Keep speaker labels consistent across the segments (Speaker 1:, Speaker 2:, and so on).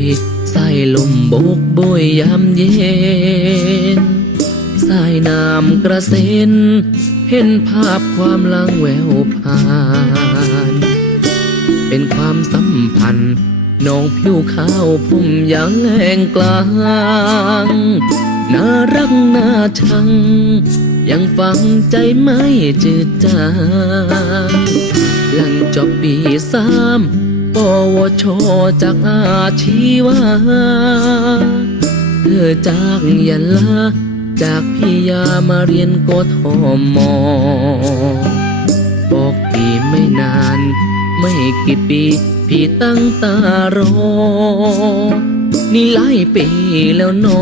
Speaker 1: ยสายลมโบกโบยยามเย็นสายน้ำกระเซ็น เห็นภาพความลังแววผ่าน เป็นความสัมพันธ์น้องผิวขาวผมยางแรงกลางน่ารักน่าชัง ยังฟังใจไม่จืดจางหลังจบปีสาม ปวชจากอาชีวะเธอจากยะลาจากพี่ยามาเรียนกทมบอกพี่ไม่นาน ไม่กี่ปี พี่ตั้งตารอ นี่หลายปีแล้วนอ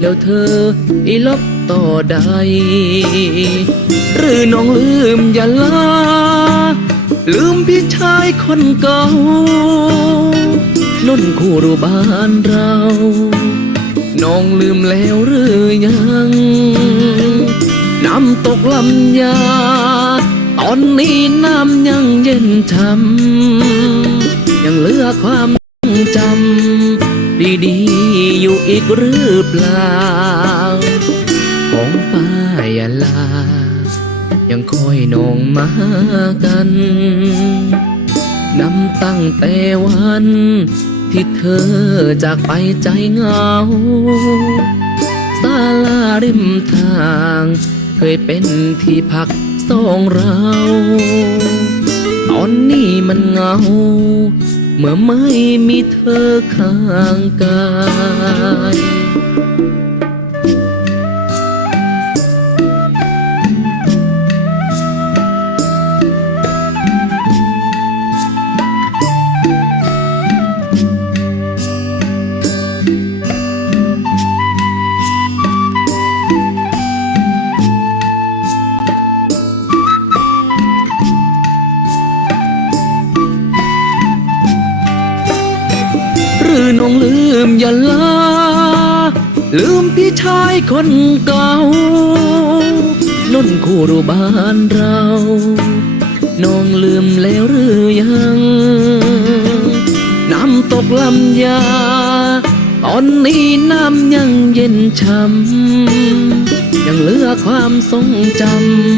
Speaker 1: แล้วเธออีลบต่อใด หรือน้องลืมย่าลา ลืมพี่ชายคนเก่านุ่นคู่รูบ้านเรา น้องลืมแล้วหรือยัง น้ำตกลำยา ตอนนี้น้ำยังเย็นช่ำยังเหลือความจำดีๆ อยู่อีกหรือเปล่า ของป้ายาลา ยังคอยน้องมากันนำตั้งแต่วันที่เธอจากไปใจเหงาศาลาริมทาง เคยเป็นที่พักสองเราตอนนี้มันเหงา เมื่อไม่มีเธอข้างกาย น้องลืมอย่าลา ลืมพี่ชายคนเก่านุ่นคู่รูบ้านเรา น้องลืมแล้วหรือยัง น้ำตกลำยา ตอนนี้น้ำยังเย็นช่ำยังเหลือความทรงจ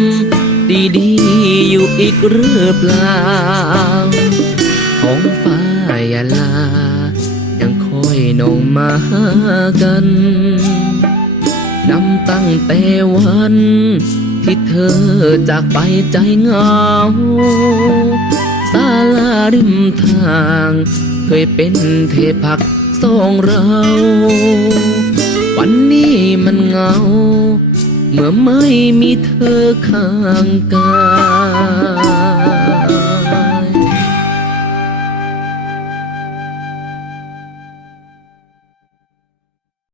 Speaker 1: ำดีๆอยู่อีกหรือเปล่าของฟ้ายาลา อยน้องมาหากัน นำตั้งแต่วันที่เธอจากไปใจเหงาศาลาริมทาง เคยเป็นเทพักสองเรา วันนี้มันเหงา เมื่อไม่มีเธอข้างกาย